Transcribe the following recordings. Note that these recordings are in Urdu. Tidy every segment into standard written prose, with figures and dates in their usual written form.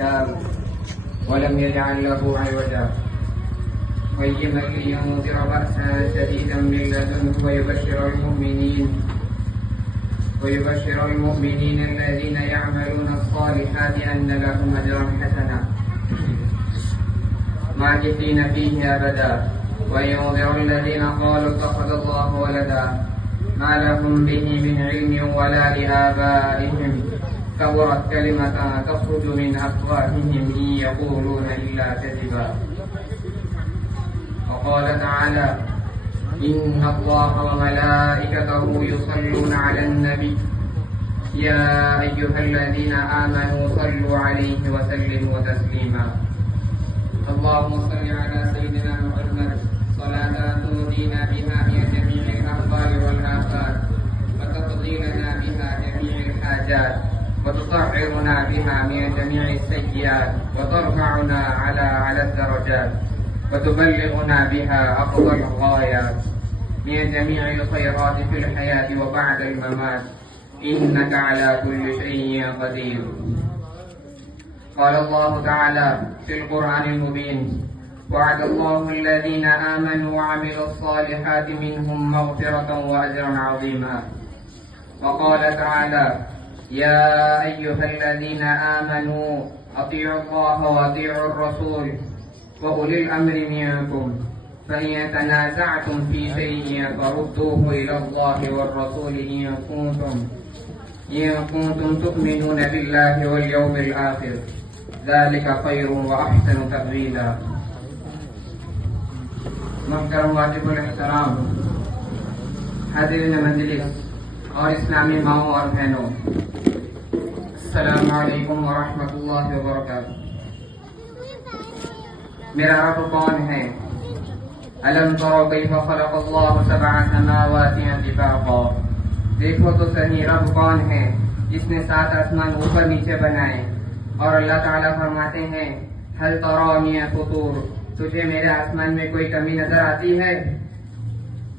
الكتاب ولم يجعل له عوجا قيما لينذر بأسا شديدا من لدنه ويبشر المؤمنين الذين يعملون الصالحات أن لهم أجرا حسنا ماكثين فيه أبدا وينذر الذين قالوا اتخذ الله ولدا ما لهم به من علم ولا لآبائهم كبرت كلمة تخرج من أفواههم إن يقولون إلا كذبا وقال تعالى إن الله وملائكته يصلون على النبي يا أيها الذين آمنوا صلوا عليه وسلموا تسليما اللهم صل على سيدنا محمد صلاة تهدينا بها من جميع الأخبار والآفات وتقضي لنا بها جميع الحاجات وتطهرنا بها من جميع السيئات وترفعنا على الدرجات وتبلغنا بها أفضل الغايات من جميع الخيرات في الحياة وبعد الممات إنك على كل شيء قدير. قال الله تعالى في القرآن المبين وعد الله الذين آمنوا وعملوا الصالحات منهم مغفرة وأجرا عظيما. وقال تعالى يا أيها الذين آمنوا أطيعوا الله وأطيعوا الرسول وأولي الأمر منكم فإن تنازعتم في شيء فردوه إلى الله والرسول إن كنتم تؤمنون بالله واليوم الآخر ذلك خير وأحسن تأويلا. محترم واجب الاحترام حاضرین مجلس اور اسلامی ماؤں اور بہنوں، السلام علیکم ورحمۃ اللہ وبرکاتہ. میرا رب کون ہے؟ الم تروا کیف خلق اللہ سبع سماوات طباقا. دیکھو تو صحیح رب کون ہے جس نے 7 آسمان اوپر نیچے بنائے. اور اللہ تعالیٰ فرماتے ہیں هل ترى من فطور، تجھے میرے آسمان میں کوئی کمی نظر آتی ہے؟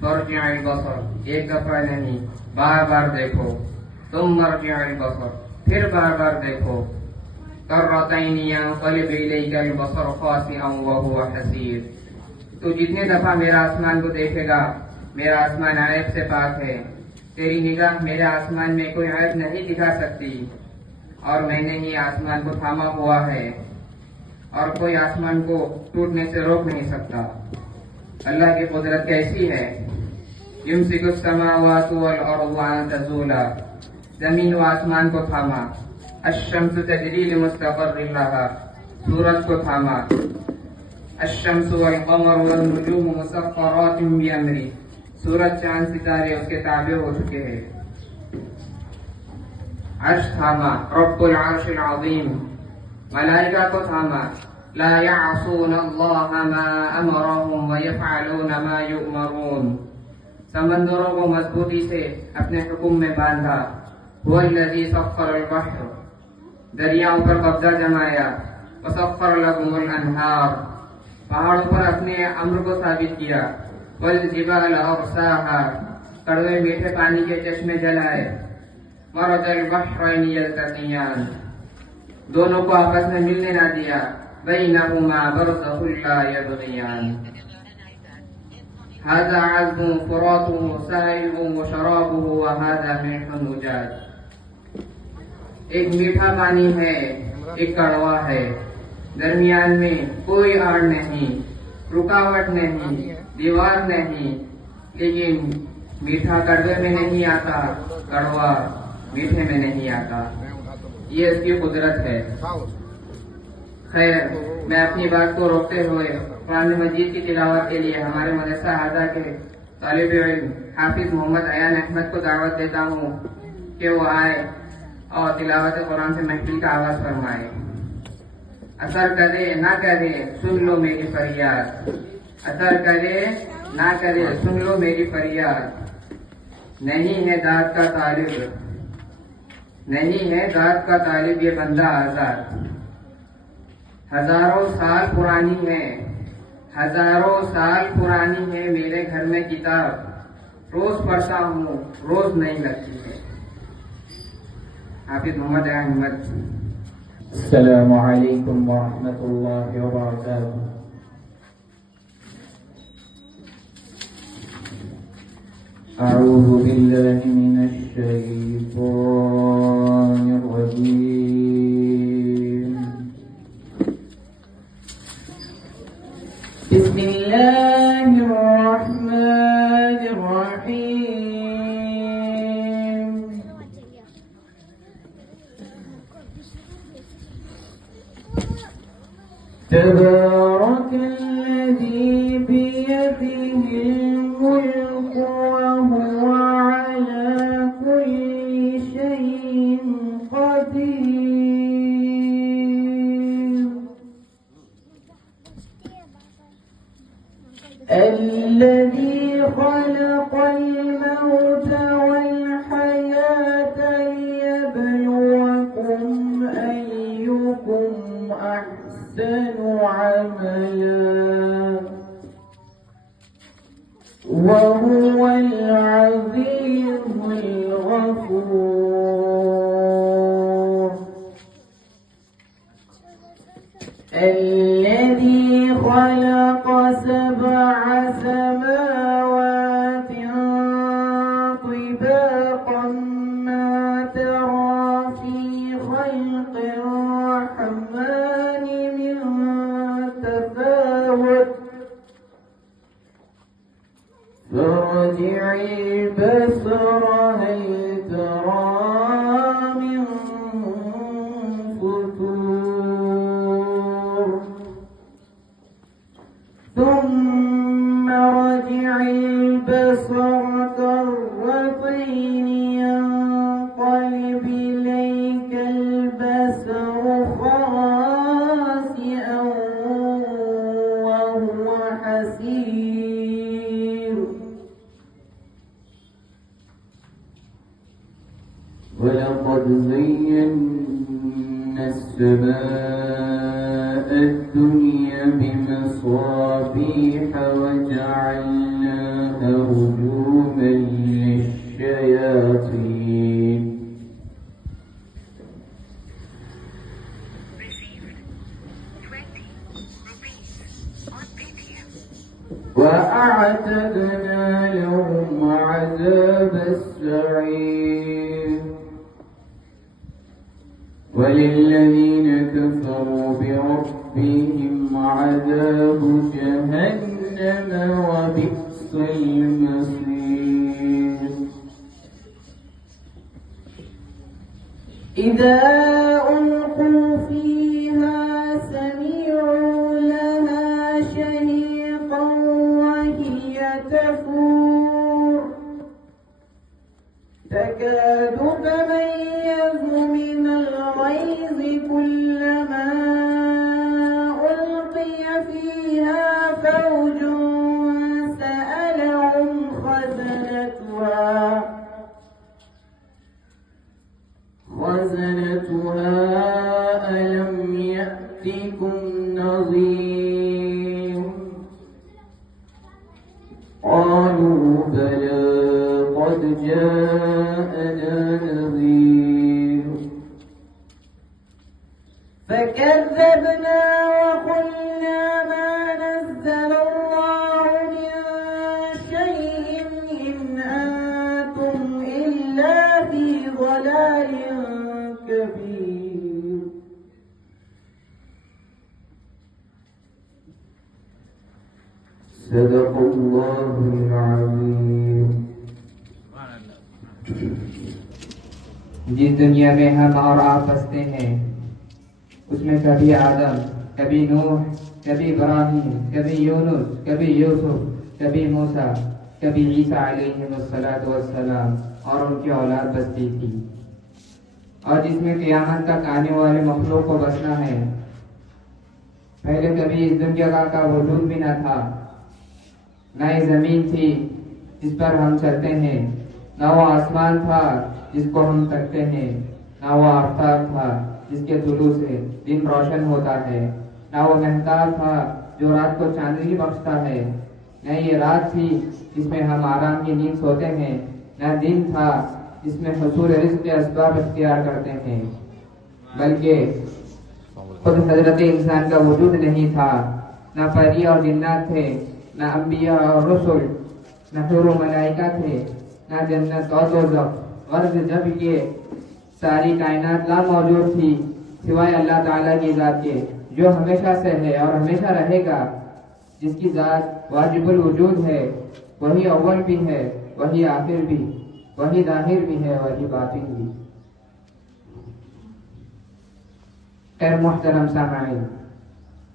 فرجع البصر، ایک دفعہ نہیں بار بار دیکھو. تم مرجع البصر، پھر بار بار دیکھو. کرتین ينقلب الیک البصر خاسئا وهو حسیر. تو جتنے دفعہ میرا آسمان کو دیکھے گا، میرا آسمان عیب سے پاک ہے. تیری نگاہ میرے آسمان میں کوئی عیب نہیں دکھا سکتی، اور میں نے ہی آسمان کو تھاما ہوا ہے، اور کوئی آسمان کو ٹوٹنے سے روک نہیں سکتا. اللہ کی قدرت کیسی ہے؟ یمسک السماوات والارض ان تزولا، زمین و آسمان کو تھاما. الشمس تجری لمستقر لها، سورج کو تھاما. الشمس والقمر والنجوم مسخرات بامری، سورج چاند ستارے اس کے تابع ہو چکے ہیں. عرش تھاما. رب العرش العظیم، ملائکہ کو تھاما. لا يعصون اللہ ما امرهم ويفعلون ما يؤمرون، سمندروں کو مضبوطی سے اپنے حکم میں باندھا. هو الذي سخر البحر، دریاؤں پر قبضہ جمایا. وسخر لكم الانہار، پہاڑوں پر اپنے امر کو ثابت کیا. والجبال ارساها، کڑوے میٹھے پانی کے چشمے جلائے. مرج البحرین یلتقیان، دونوں کو آپس میں ملنے نہ دیا. بینہما برزخ لا یبغیان. هذا عذب فراته سائغ وشرابه وهذا ملح أجاج. ایک میٹھا پانی ہے، ایک کڑوا ہے، درمیان میں کوئی آڑ نہیں، رکاوٹ نہیں، دیوار نہیں. لیکن میٹھا کڑوے میں نہیں آتا، کڑوا میٹھے میں نہیں آتا. یہ اس کی قدرت ہے. خیر، میں اپنی بات کو روکتے ہوئے قرآن مجید کی تلاوت کے لیے ہمارے مدرسہ ہادہ کے طالب علم حافظ محمد ایان احمد کو دعوت دیتا ہوں کہ وہ آئے اور تلاوت قرآن سے محفل کا آغاز فرمائے. اثر کرے نہ کرے سن لو میری فریاد، اثر کرے نہ کرے سن لو میری فریاد. نہیں ہے داد کا طالب، نہیں ہے داد کا طالب یہ بندہ آزاد. ہزاروں سال پرانی ہے، ہزاروں سال پرانی ہے میرے گھر میں کتاب. روز پڑھتا ہوں روز نہیں لگتی ہے. حافظ محمد احمد. السلام عليكم ورحمة الله وبركاته. أعوذ بالله من الشيطان الرجيم. بسم الله الرحمن الرحيم. تبارك الذي بيده الملك وهو على كل شيء قدير. الذي خلق الموت والحياة ليبلوكم أيكم أحسن عملا وهو العزيز الغفور. الذي خلق سبع سماوات طباقا ما ترى في خلق الرحمن من تفاوت فارجع البصر هل ترى من فطور ثم رجع البصر كرتين ينقلب إليك البصر خاسئا وهو حسير. ولقد زينا السماء الدنيا بمصابيح وجعلناها رجوما للشياطين وأعتدنا لهم عذاب السعير. وللذين كفروا بربهم عذاب جهنم وبئس المصير. إذا ألقوا فيها سمعوا لها شهيقا وهي تفور تكاد تميز من الغيظ كلما ألقي فيها فوج سألهم خزنتها ألم يأتكم نذير قالوا بلى قد جاءنا نذير فكذبنا وقلنا ما نزل الله من شيء إن أنتم إلا في ضلال كبير. صدق الله العظيم. جس دنیا میں ہم اور آپ بستے ہیں اس میں کبھی آدم، کبھی نوح، کبھی ابراہیم، کبھی یونس، کبھی یوسف، کبھی موسیٰ، کبھی عیسیٰ علیہ السلام اور ان کی اولاد بستی تھی، اور جس میں قیامت تک آنے والے مخلوق کو بسنا ہے. پہلے کبھی اس دنیا کا وجود بھی نہ تھا، نہ یہ زمین تھی جس پر ہم چلتے ہیں، نہ وہ آسمان تھا جس کو ہم تکتے ہیں، نہ وہ آفتاب تھا جس کے طلوع سے دن روشن ہوتا ہے، نہ وہ مہتاب تھا جو رات کو چاندنی بخشتا ہے، نہ یہ رات تھی جس میں ہم آرام کی نیند سوتے ہیں، نہ دن تھا جس میں حصول رزق کے اسباب اختیار کرتے ہیں، بلکہ خود حضرت انسان کا وجود نہیں تھا، نہ پری اور جنات تھے، نہ انبیاء اور رسل، نہ حور و ملائکہ تھے، نہ جنت اور دوزخ۔ غرض جب یہ ساری کائنات لا موجود تھی سوائے اللہ تعالیٰ کی ذات کے، جو ہمیشہ سے ہے اور ہمیشہ رہے گا، جس کی ذات واجب الوجود ہے، وہی اول بھی ہے، وہی آخر بھی، وہی ظاہر بھی ہے، وہی باطن بھی۔ خیر محترم سامعین،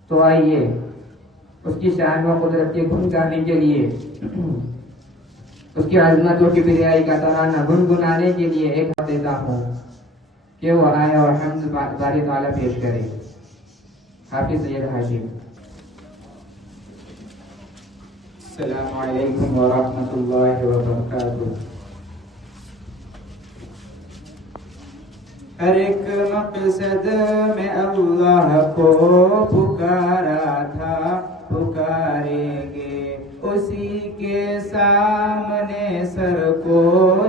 تو آئیے اس کی شان و قدرت کے گن گانے کے لیے، اس کی عظمت و کبریائی کا ترانہ گنگنانے کے لیے ایک حق دیتا ہوں کہ وہ آئے اور حمد باری تعالیٰ پیش کرے۔ حافظ سید حاجی۔ السلام علیکم ورحمۃ اللہ وبرکاتہ۔ ہر ایک مقصد میں اللہ کو پکارا تھا، پکاریں گے اسی کے سامنے سر کو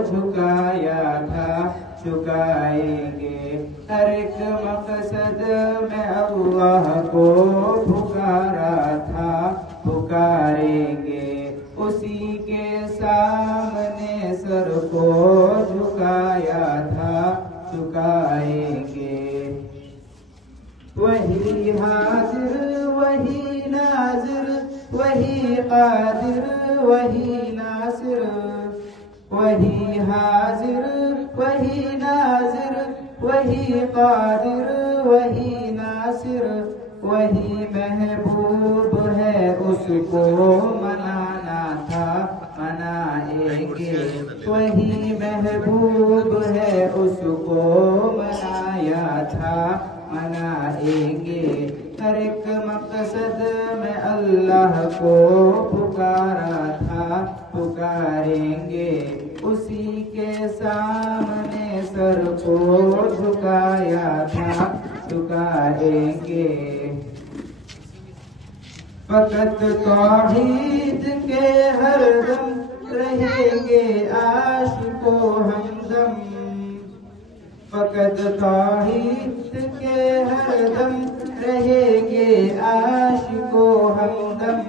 جھکایا تھا، جھکائیں گے۔ ہر ایک مقصد میں اللہ کو پکارا تھا، پکاریں گے اسی کے سامنے سر کو جھکایا تھا، جھکائیں گے۔ وہی حاضر وہی ناظر وہی قادر وہی ناصر، وہی حاضر وہی ناظر وہی قادر وہی ناصر، وہی محبوب ہے اس کو منانا تھا، منائیں گے۔ وہی محبوب ہے اس کو منایا تھا، منائیں گے۔ ہر ایک مقصد میں اللہ کو پکارا تھا، پکاریں گے اسی کے سامنے سر کو جھکایا تھا، جھکائیں گے۔ فقط توحید کے ہر دم رہیں گے عاشق و ہمدم، فقط توحید کے ہر دم رہیں گے عاشق و ہمدم،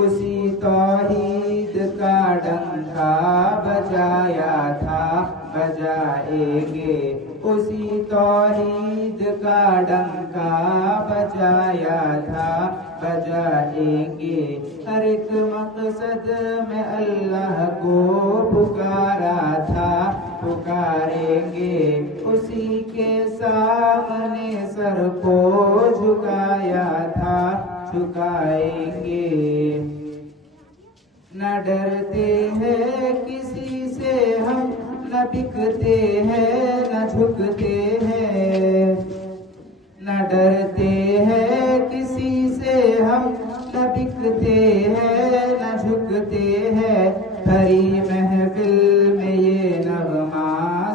اسی توحید کا ڈنکا بجایا تھا، بجائیں گے اسی توحید کا ڈنکا بجایا تھا، بجائیں گے۔ ہر ایک مقصد میں اللہ کو پکارا تھا، پکاریں گے اسی کے سامنے سر کو جھکایا تھا، جھکائیں گے۔ نہ ڈرتے ہیں کسی سے ہم، نہ بکتے ہیں نہ جھکتے ہیں، نہ ڈرتے ہیں کسی سے ہم، نہ بکتے ہیں نہ جھکتے ہیں۔ بھری محفل میں یہ نغمہ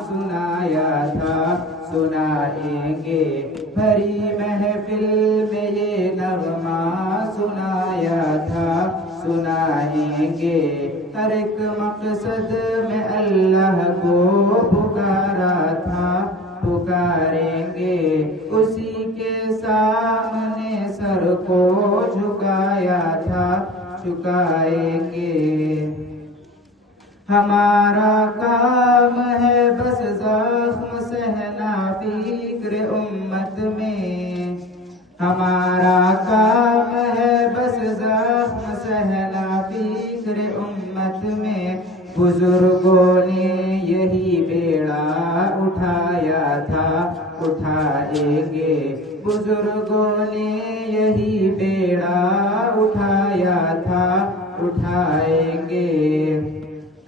سنایا تھا، سنائیں گے۔ بھری محفل میں یہ نغمہ سنایا تھا، سنائیں گے۔ ہر ایک مقصد میں اللہ کو پکارا تھا، پکاریں گے اسی کے سامنے سر کو جھکایا تھا، جھکائیں گے۔ ہمارا کام ہے بس زخم سہنا فکر امت میں، ہمارا کام ہے بس زخم سہنا فکر امت میں۔ بزرگوں نے یہی بیڑا اٹھایا تھا، اٹھائیں گے۔ بزرگوں نے یہی بیڑا اٹھایا تھا، اٹھائیں گے۔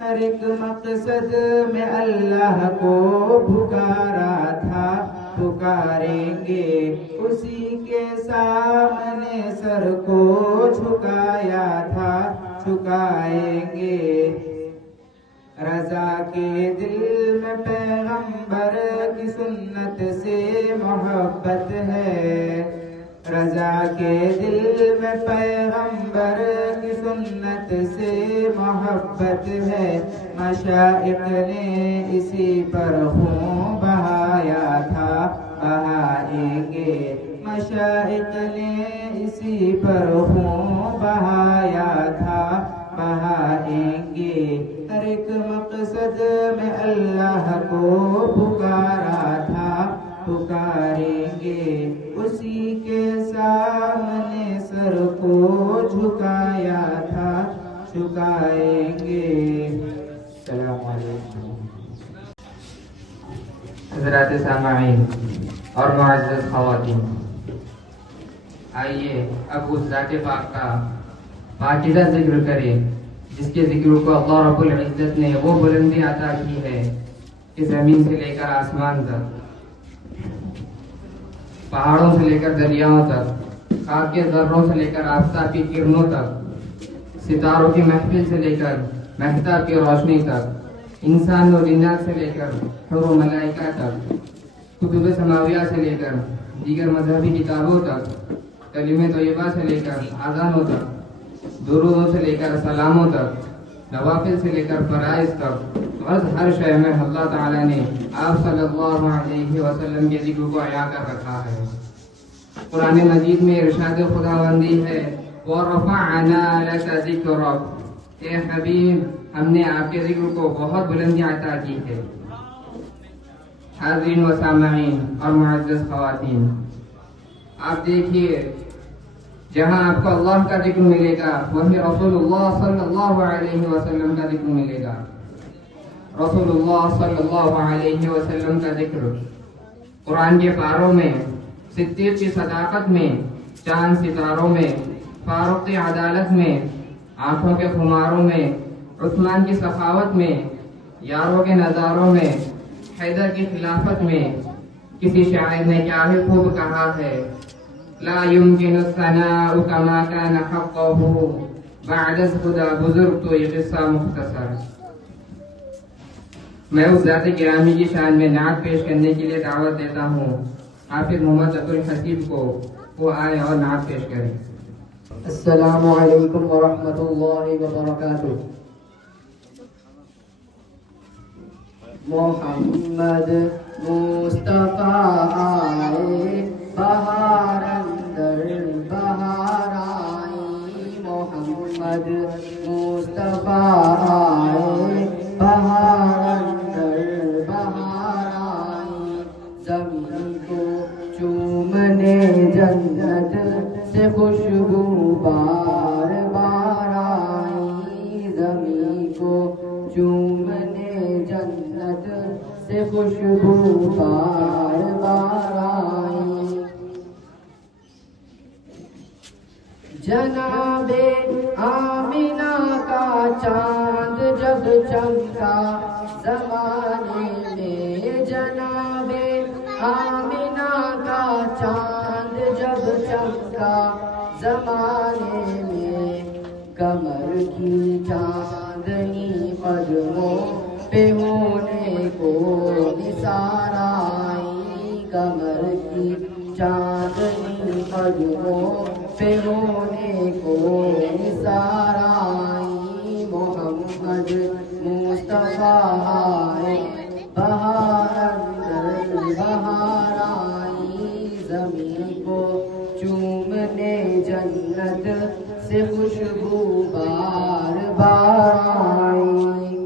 ہر ایک مقصد میں اللہ کو پکارا تھا، پکاریں گے اسی کے سامنے سر کو جھکایا تھا، جھکائیں گے۔ رضا کے دل میں پیغمبر کی سنت سے محبت ہے، رضا کے دل میں پیغمبر کی سنت سے محبت ہے۔ مشائخ نے اسی پر خون بہایا تھا، بہائیں گے۔ مشائق نے اسی پر خون بہایا تھا، بہائیں گے۔ ہر ایک مقصد میں اللہ کو پکارا تھا، پکاریں گے۔ اسی کے سامنے سر کو جھکایا تھا، جھکائیں گے۔ السلام علیکم۔ حضرات سامعین اور معزز خواتین، آئیے اب اس ذات پاک کا پاکیزہ ذکر کریں جس کے ذکر کو اللہ رب العزت نے وہ بلندی عطا کی ہے کہ زمین سے لے کر آسمان تک، پہاڑوں سے لے کر دریاؤں تک، خاک کے ذروں سے لے کر آفتاب کی کرنوں تک، ستاروں کی محفل سے لے کر مہتاب کی روشنی تک، انسان و جنات سے لے کر حور و ملائکہ تک، کتب سماویہ سے لے کر دیگر مذہبی کتابوں تک، کلمہ طیبہ سے لے کر اذانوں تک، درودوں سے لے کر سلاموں تک، نوافل سے لے کر فرائض تک، بس ہر شے میں اللہ تعالیٰ نے آپ صلی اللہ علیہ وسلم کے ذکر کو عیا کر رکھا ہے۔ قرآن مجید میں ارشاد خداوندی ہے وَرَفَعْنَا لَكَ ذِكْرَكَ، اے حبیب ہم نے آپ کے ذکر کو بہت بلندی عطا کی ہے۔ حاضرین و سامعین اور معزز خواتین، آپ دیکھیے جہاں آپ کو اللہ کا ذکر ملے گا وہیں رسول اللہ صلی اللہ علیہ وسلم کا ذکر ملے گا۔ رسول اللہ صلی اللہ علیہ وسلم کا ذکر قرآن کے پاروں میں، صدیق کی صداقت میں، چاند ستاروں میں، فاروق کی عدالت میں، آنکھوں کے خماروں میں، عثمان کی سخاوت میں، یاروں کے نظاروں میں، حیدر کی خلافت میں۔ کسی شاعر نے کیا ہی خوب کہا ہے لا يمكن الثناء كما كان حقه بعد خدا بزرگ تو یہ قصہ مختصر۔ میں اس ذات گرامی کی شان میں نعت پیش کرنے کے لیے دعوت دیتا ہوں حافظ محمد عبدالحسیب کو، وہ آئے اور نعت پیش کریں۔ السلام علیکم ورحمۃ اللہ وبرکاتہ۔ محمد مصطفیٰ آئے بہار اندر بہار آئی، محمد مصطفیٰ آئے بہار اندر بہار آئی، زمین کو چومنے جنت سے خوشبو بار بار آئی، زمین کو چومنے جنت سے خوشبو بار بار آئی، جناب آمینہ کا چاند جب چمکا زمانے میں، جناب آمینہ کا چاند جب چمکا زمانے میں، کمر کی چاندنی قدموں پہ ہونے کو نثار آئی، کمر کی چاندنی قدموں پہ ہونے کو نثار آئی، محمد مصطفیٰ آئے بہار اندر بہار آئی، زمین کو چومنے جنت سے خوشبو بار بار آئی،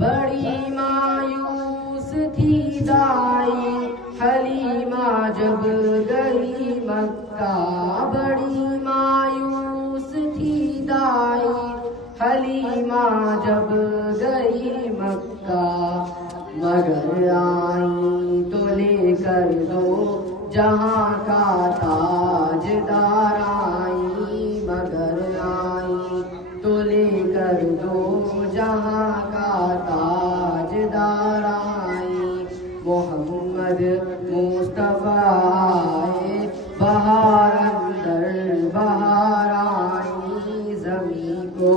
بڑی مایوس تھی دائی حلیمہ جب گئی مکہ، بڑی مایوس تھی دائی حلیمہ جب گئی مکہ، مگر آئی تو لے کر دو جہاں کا تاجدار آئی، مگر آئی تو لے کر دو جہاں کا تاجدار آئی، محمد مصطفیٰ آئے بہار اندر بہار آئی، زمین کو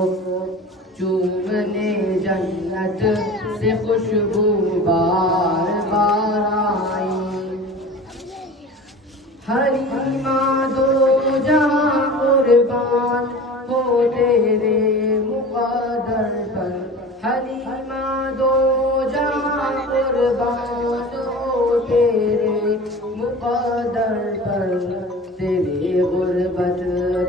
چومنے جنت سے خوشبو بار بار آئی، حلیمہ دو جہاں قربان ہو تیرے مقدر پر، حلیمہ دو جہاں قربان ہو تیرے مقدر پر، تیری غربت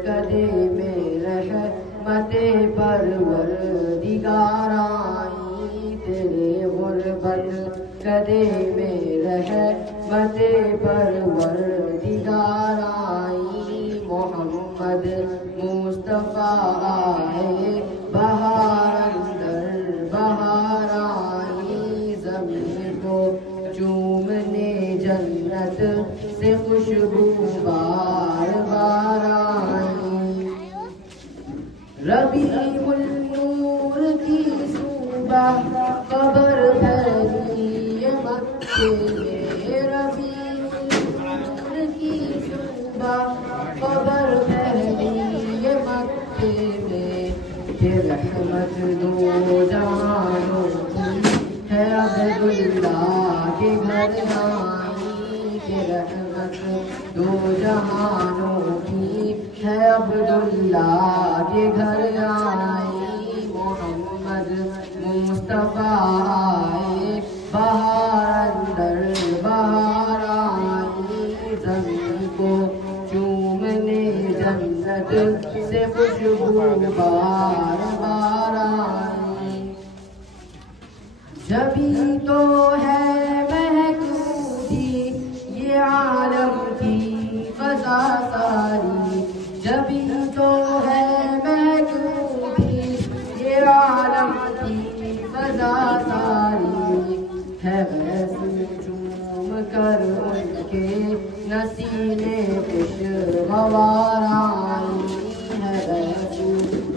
کدے میں رحمت پروردگار آئی، تیری غربت کدے میں رحمت پروردگار آئی، محمد مصطفیٰ آئے بہار اندر بہار آئی، زمین کو چومنے جنت سے خوشبو بار بار آئی، ربیع النور کی صبح قبر بھری مکے میں، ربیع النور کی صبح قبر بھری مکے میں، کہ رحمت دو جہانوں کی ہے عبداللہ کے گھر آئی، کہ رحمت دو جہانوں کی ہے عبداللہ کے گھر آئی، محمد مصطفیٰ آئے بہار اندر بہار آئی، زمین کو چومنے جنت سے خوشبو بار بار آئی، جبھی تو ہے مہکتی یہ عالم کی فضا ساری، جبھی تو ہے مہکتی یہ عالم کی فضا ساری، ہے ویسے چوم کر ان کے نسینے خوشگوار آئی، ہے ویسے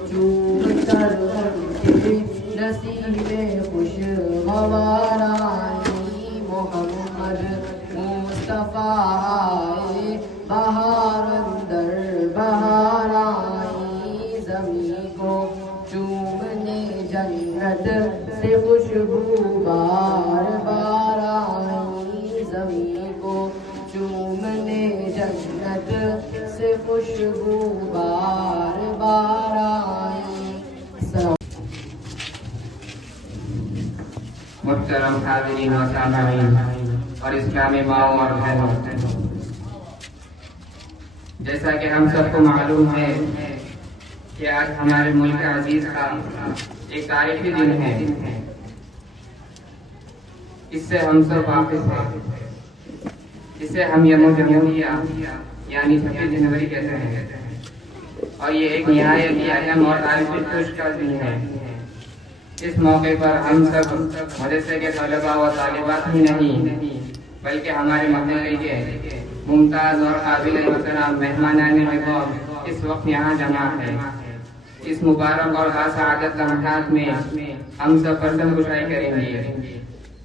چوم کر ان کے نسینے خوشگوار آئی، محمد مصطفیٰ آئے بہار اندر بہار آئی، زمین کو چومنے جنت سے خوشبو بار بار آئی، زمین کو چومنے جنت سے خوشبو بار بار آئی۔ محترم حاضرین و سامعین اور اسلامی ماؤں اور بہنوں، جیسا کہ ہم سب کو معلوم ہے کہ آج ہمارے ملک عزیز کا ایک تاریخی دن ہے، اس سے ہم سب واقف ہیں، اسے ہم یوم جمہوریہ یعنی 26 جنوری کہتے ہیں، اور یہ ایک نہایت ہی اہم اور تاریخی خوش کا دن ہے۔ اس موقع پر ہم سب مدرسے کے طلباء و طالبات ہی نہیں بلکہ ہمارے محلے کے ممتاز اور قابل احترام مہمانان نواب اس وقت یہاں جمع ہے۔ اس مبارک اور سعادت لمحات میں ہم سب پرچم کشائی کریں گے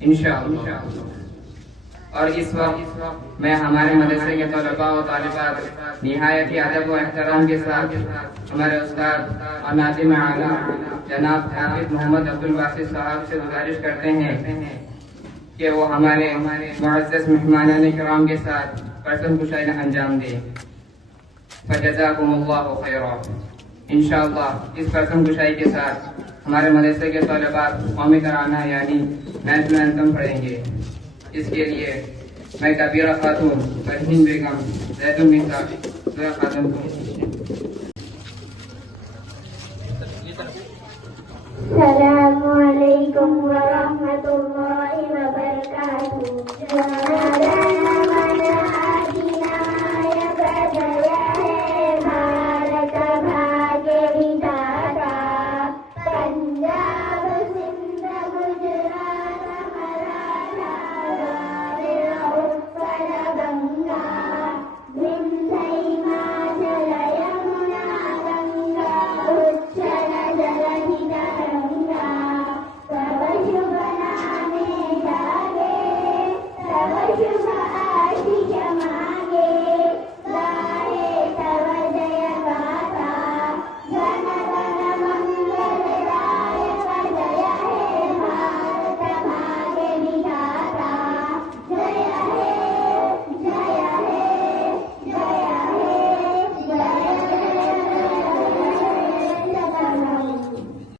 انشاءاللہ، اور اس وقت میں ہمارے مدرسے کے طلباء و طالبات نہایت ہی ادب و احترام کے ساتھ ہمارے استاد اور ناظم اعلیٰ جناب حافظ محمد عبدالباسط صاحب سے گزارش کرتے ہیں کہ وہ ہمارے معزز مہمانان کرام کے ساتھ پرچم کشائی انجام دیں۔ فجزاکم اللہ خیرا۔ انشاءاللہ اس پرچم کشائی کے ساتھ ہمارے مدرسے کے طلباء قومی ترانہ یعنی نیشنل اینتھم پڑھیں گے۔ اس کے لیے میں کبیرہ خاتون، برہین بیگم، زیتون نساء خاتون کو السلام علیکم ورحمۃ اللہ وبرکاتہ۔